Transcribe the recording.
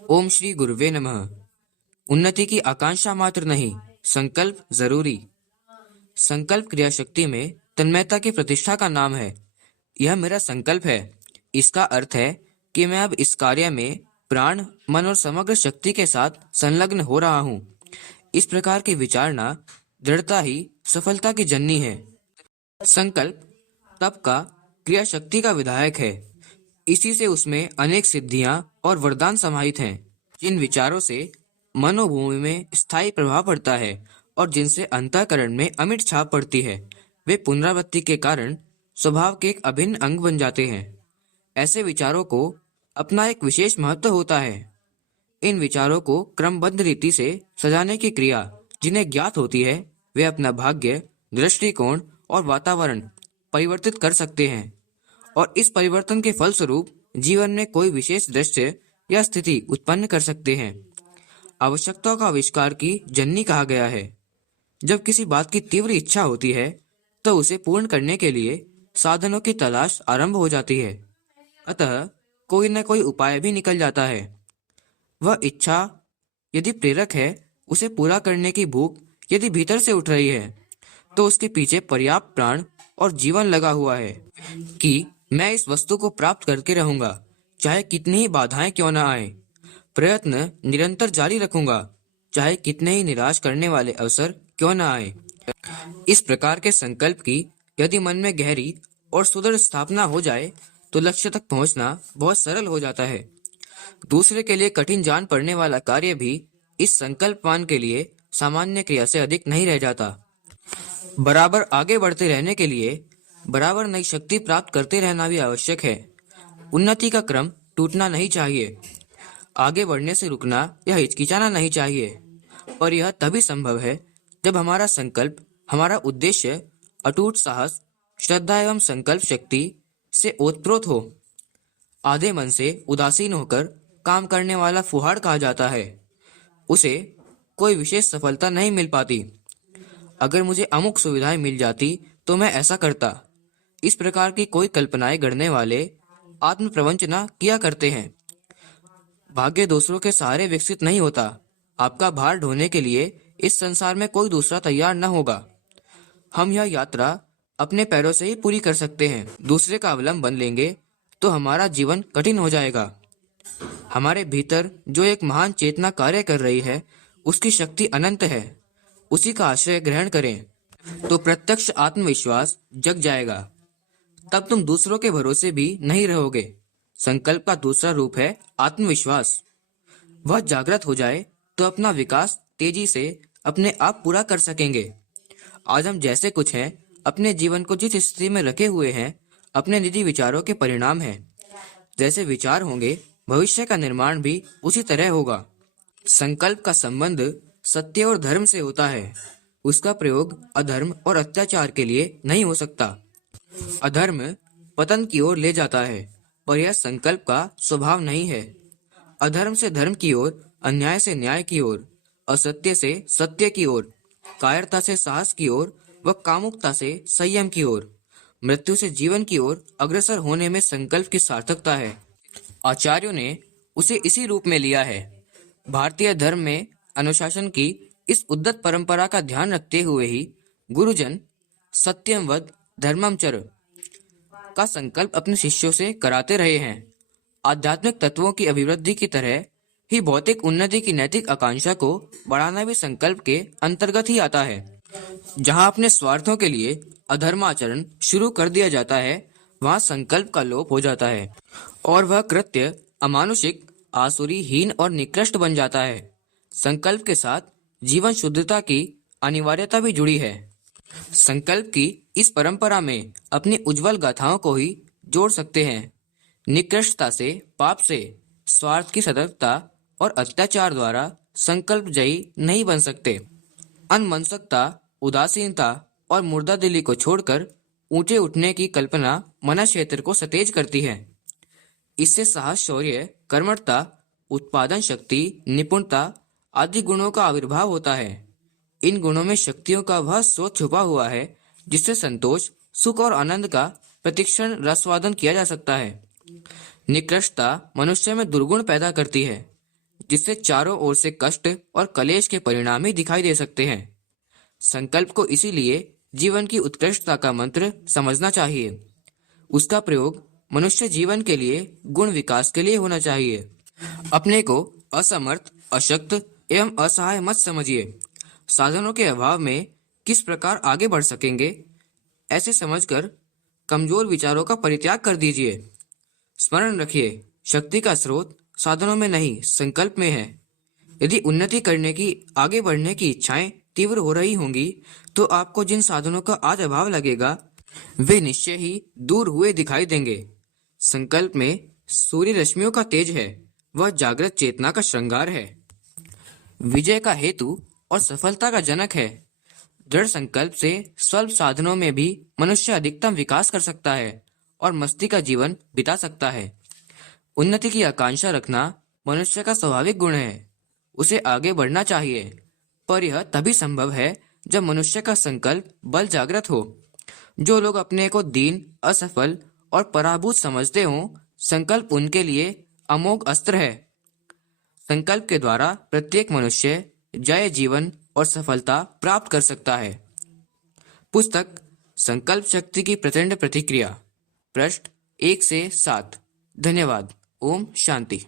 ओम श्री गुरुवे नमः। उन्नति की आकांक्षा मात्र नहीं, संकल्प जरूरी। संकल्प क्रिया शक्ति में तन्मयता की प्रतिष्ठा का नाम है। यह मेरा संकल्प है। इसका अर्थ है कि मैं अब इस कार्य में प्राण, मन और समग्र शक्ति के साथ संलग्न हो रहा हूँ। इस प्रकार की विचारना दृढ़ता ही सफलता की जननी है। संकल्प तप का, क्रिया शक्ति का विधायक है। इसी से उसमें अनेक सिद्धियां और वरदान समाहित हैं। जिन विचारों से मनोभूमि में स्थायी प्रभाव पड़ता है और जिनसे अंतःकरण में अमिट छाप पड़ती है, वे पुनरावृत्ति के कारण स्वभाव के एक अभिन्न अंग बन जाते हैं। ऐसे विचारों को अपना एक विशेष महत्व होता है। इन विचारों को क्रमबद्ध रीति से सजाने की क्रिया जिन्हें ज्ञात होती है, वे अपना भाग्य, दृष्टिकोण और वातावरण परिवर्तित कर सकते हैं और इस परिवर्तन के फलस्वरूप जीवन में कोई विशेष दृश्य या स्थिति उत्पन्न कर सकते हैं। आवश्यकताओं का आविष्कार की जननी कहा गया है। जब किसी बात की तीव्र इच्छा होती है तो उसे पूर्ण करने के लिए साधनों की तलाश आरंभ हो जाती है। अतः कोई न कोई उपाय भी निकल जाता है। वह इच्छा यदि प्रेरक है, उसे पूरा करने की भूख यदि भीतर से उठ रही है, तो उसके पीछे पर्याप्त प्राण और जीवन लगा हुआ है कि मैं इस वस्तु को प्राप्त करके रहूंगा, चाहे कितनी ही बाधाएं क्यों न आए। प्रयत्न निरंतर जारी रखूंगा, चाहे कितने ही निराश करने वाले अवसर क्यों न आए। इस प्रकार के संकल्प की यदि मन में गहरी और सुदृढ़ स्थापना हो जाए तो लक्ष्य तक पहुंचना बहुत सरल हो जाता है। दूसरे के लिए कठिन जान पड़ने वाला कार्य भी इस संकल्पवान के लिए सामान्य क्रिया से अधिक नहीं रह जाता। बराबर आगे बढ़ते रहने के लिए बराबर नई शक्ति प्राप्त करते रहना भी आवश्यक है। उन्नति का क्रम टूटना नहीं चाहिए। आगे बढ़ने से रुकना या हिचकिचाना नहीं चाहिए। पर यह तभी संभव है जब हमारा संकल्प, हमारा उद्देश्य अटूट साहस, श्रद्धा एवं संकल्प शक्ति से ओतप्रोत हो। आधे मन से उदासीन होकर काम करने वाला फुहाड़ कहा जाता है। उसे कोई विशेष सफलता नहीं मिल पाती। अगर मुझे अमुक सुविधाएं मिल जाती तो मैं ऐसा करता। इस प्रकार की कोई कल्पनाएं गढ़ने वाले आत्म प्रवंचना किया करते हैं। भाग्य दूसरों के सहारे विकसित नहीं होता। आपका भार ढोने के लिए इस संसार में कोई दूसरा तैयार न होगा। हम यह यात्रा अपने पैरों से ही पूरी कर सकते हैं। दूसरे का अवलंब बन लेंगे तो हमारा जीवन कठिन हो जाएगा। हमारे भीतर जो एक महान चेतना कार्य कर रही है, उसकी शक्ति अनंत है। उसी का आश्रय ग्रहण करें तो प्रत्यक्ष आत्मविश्वास जग जाएगा। तब तुम दूसरों के भरोसे भी नहीं रहोगे। संकल्प का दूसरा रूप है आत्मविश्वास। वह जागृत हो जाए तो अपना विकास तेजी से अपने आप पूरा कर सकेंगे। आज हम जैसे कुछ हैं, अपने जीवन को जिस स्थिति में रखे हुए हैं, अपने निजी विचारों के परिणाम हैं। जैसे विचार होंगे, भविष्य का निर्माण भी उसी तरह होगा। संकल्प का संबंध सत्य और धर्म से होता है। उसका प्रयोग अधर्म और अत्याचार के लिए नहीं हो सकता। अधर्म पतन की ओर ले जाता है, पर यह संकल्प का स्वभाव नहीं है। अधर्म से धर्म की ओर, अन्याय से न्याय की ओर, असत्य से सत्य की ओर, कायरता से साहस की ओर व कामुकता से संयम की ओर, मृत्यु से जीवन की ओर अग्रसर होने में संकल्प की सार्थकता है। आचार्यों ने उसे इसी रूप में लिया है। भारतीय धर्म में अनुशासन की इस उद्दत परंपरा का ध्यान रखते हुए ही गुरुजन सत्यम वद धर्मम चर का संकल्प अपने शिष्यों से कराते रहे हैं। आध्यात्मिक तत्वों की अभिवृद्धि की तरह ही भौतिक उन्नति की नैतिक आकांक्षा को बढ़ाना भी संकल्प के अंतर्गत ही आता है। जहां अपने स्वार्थों के लिए अधर्माचरण शुरू कर दिया जाता है, वहां संकल्प का लोप हो जाता है और वह कृत्य अमानुषिक, आसुरी, हीन और निकृष्ट बन जाता है। संकल्प के साथ जीवन शुद्धता की अनिवार्यता भी जुड़ी है। संकल्प की इस परंपरा में अपनी उज्जवल गाथाओं को ही जोड़ सकते हैं। निकृष्टता से, पाप से, स्वार्थ की सतर्कता और अत्याचार द्वारा संकल्प जयी नहीं बन सकते। अनमनस्कता, उदासीनता और मुर्दा दिली को छोड़कर ऊंचे उठने की कल्पना मन क्षेत्र को सतेज करती है। इससे साहस, शौर्य, कर्मठता, उत्पादन शक्ति, निपुणता आदि गुणों का आविर्भाव होता है। इन गुणों में शक्तियों का वह स्रोत छुपा हुआ है जिससे संतोष, सुख और आनंद का प्रतिक्षण रसवादन किया जा सकता है। निकृष्टता मनुष्य में दुर्गुण पैदा करती है। जिससे चारों ओर से कष्ट और कलेश के परिणाम ही दिखाई दे सकते हैं। संकल्प को इसीलिए जीवन की उत्कृष्टता का मंत्र समझना चाहिए। उसका प्रयोग मनुष्य जीवन के लिए गुण विकास के लिए होना चाहिए। अपने को असमर्थ, अशक्त एवं असहाय मत समझिए। साधनों के अभाव में किस प्रकार आगे बढ़ सकेंगे, ऐसे समझकर कमजोर विचारों का परित्याग कर दीजिए। स्मरण रखिए, शक्ति का स्रोत साधनों में नहीं, संकल्प में है। यदि उन्नति करने की, आगे बढ़ने की इच्छाएं तीव्र हो रही होंगी, तो आपको जिन साधनों का आज अभाव लगेगा, वे निश्चय ही दूर हुए दिखाई देंगे। संकल्प में सूर्य रश्मियों का तेज है, वह जागृत चेतना का श्रृंगार है, विजय का हेतु और सफलता का जनक है। दृढ़ संकल्प से स्वल्प साधनों में भी मनुष्य अधिकतम विकास कर सकता है और मस्ती का जीवन बिता सकता है। उन्नति की आकांक्षा रखना मनुष्य का स्वाभाविक गुण है। उसे आगे बढ़ना चाहिए, पर यह तभी संभव है जब मनुष्य का संकल्प बल जागृत हो। जो लोग अपने को दीन, असफल और पराभूत समझते हों, संकल्प उनके लिए अमोघ अस्त्र है। संकल्प के द्वारा प्रत्येक मनुष्य जय, जीवन और सफलता प्राप्त कर सकता है। पुस्तक संकल्प शक्ति की प्रचंड प्रतिक्रिया, पृष्ठ 1 से 7। धन्यवाद। ओम शांति।